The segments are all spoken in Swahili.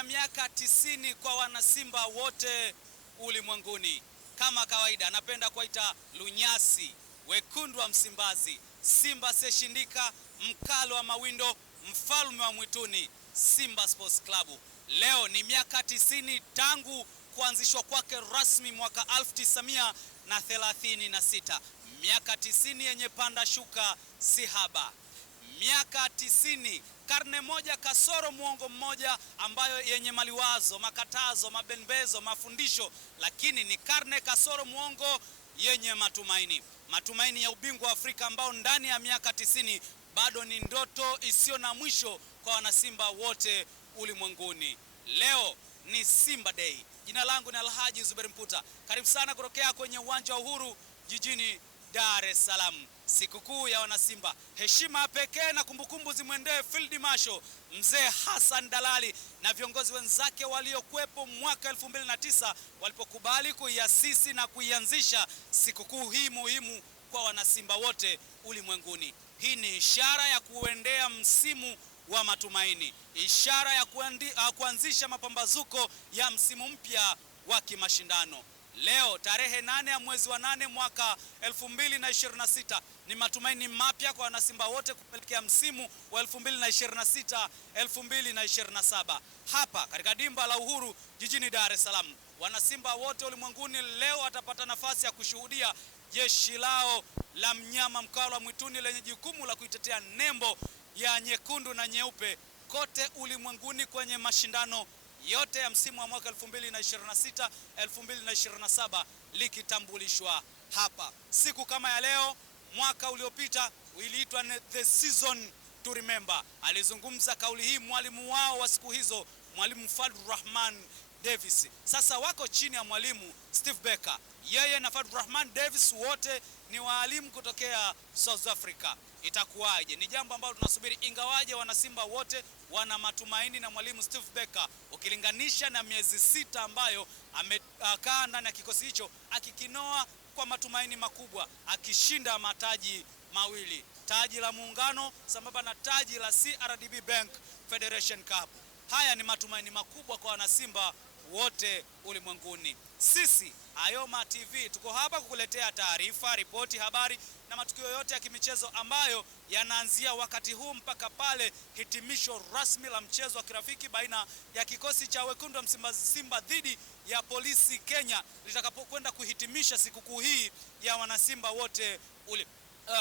ya miaka 90 kwa wanasimba wote ulimwenguni. Kama kawaida, napenda kuita lunyasi, wekundu wa Msimbazi, Simba seshindika, mkalo wa mawindo, mfalme wa mwituni, Simba Sports Club. Leo ni miaka 90 tangu kuanzishwa kwake rasmi mwaka 1936. Miaka 90 yenye panda shuka si haba. Miaka 90, karne moja kasoro muongo mmoja, ambayo yenye maliwazo, makatazo, mabenbezo, mafundisho, lakini ni karne kasoro muongo yenye matumaini. Matumaini ya ubingwa wa Afrika ambao ndani ya miaka 90 bado ni ndoto isiyo na mwisho kwa wanasimba wote ulimwenguni. Leo ni Simba Day. Jina langu ni Alhaji Zuberi Mputa. Karibu sana kutokea kwenye uwanja wa Uhuru jijini Dar es Salaam. Sikukuu ya wanasimba. Heshima pekee na kumbukumbu zimwendee Field Marshal Mzee Hassan Dalali na viongozi wenzake waliokuwepo mwaka 2009 walipokubali kuiasisi na kuianzisha sikukuu hii muhimu kwa wanasimba wote ulimwenguni. Hii ni ishara ya kuendea msimu wa matumaini, ishara ya kuanzisha mapambazuko ya msimu mpya wa kimashindano. Leo tarehe 8 ya mwezi wa 8 mwaka 2026 ni matumaini mapya kwa wanasimba wote kupelekea msimu wa 2026-2027. Hapa katika dimba la Uhuru jijini Dar es Salaam, wanasimba wote ulimwenguni leo watapata nafasi ya kushuhudia jeshi lao la mnyama mkali wa mwituni lenye jukumu la kuitetea nembo ya nyekundu na nyeupe kote ulimwenguni kwenye mashindano yote ya msimu wa mwaka 2026-2027 likitambulishwa hapa. Siku kama ya leo mwaka uliopita iliitwa the season to remember. Alizungumza kauli hii mwalimu wao wa siku hizo, Mwalimu Fadlu Rahman Davis. Sasa wako chini ya Mwalimu Steve Barker. Yeye na Fadlu Rahman Davis wote ni waalimu kutokea South Africa. Itakuwaje? Ni jambo ambalo tunasubiri, ingawaje wanasimba wote wana matumaini na Mwalimu Steve Barker, ukilinganisha na miezi 6 ambayo amekaa ndani ya kikosi hicho akikinoa kwa matumaini makubwa, akishinda mataji mawili, taji la Muungano sambamba na taji la CRDB Bank Federation Cup. Haya ni matumaini makubwa kwa wanasimba wote ulimwenguni. Sisi Ayoma TV tuko hapa kukuletea taarifa, ripoti, habari na matukio yote ya kimichezo ambayo yanaanzia wakati huu mpaka pale hitimisho rasmi la mchezo wa kirafiki baina ya kikosi cha wekundu wa Msimbazi Simba dhidi ya Polisi Kenya litakapokwenda kuhitimisha sikukuu hii ya wanasimba wote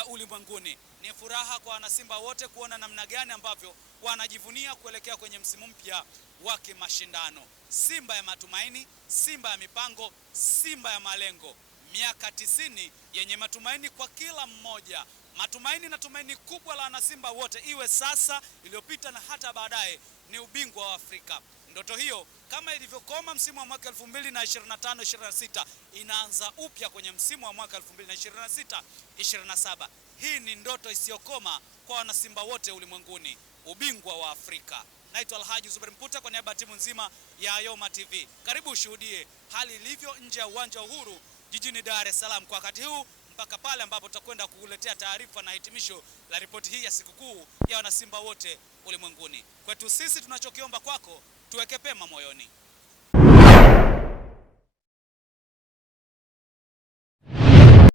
ulimwenguni. Ni furaha kwa wanasimba wote kuona namna gani ambavyo wanajivunia kuelekea kwenye msimu mpya wa kimashindano. Simba ya matumaini, Simba ya mipango, Simba ya malengo. Miaka 90 yenye matumaini kwa kila mmoja. Matumaini na tumaini kubwa la wanasimba wote, iwe sasa, iliyopita na hata baadaye, ni ubingwa wa Afrika. Ndoto hiyo kama ilivyokoma msimu wa mwaka 2025-26 inaanza upya kwenye msimu wa mwaka 2026-27. Hii ni ndoto isiyokoma kwa wanasimba wote ulimwenguni, ubingwa wa Afrika. Naitwa Alhaji Zuberi Mputa kwa niaba ya timu nzima ya Ayoma TV. Karibu ushuhudie hali ilivyo nje ya uwanja Uhuru jijini Dar es Salaam kwa wakati huu mpaka pale ambapo tutakwenda kukuletea taarifa na hitimisho la ripoti hii ya sikukuu ya wanasimba wote ulimwenguni. Kwetu sisi tunachokiomba kwako, tuweke pema moyoni.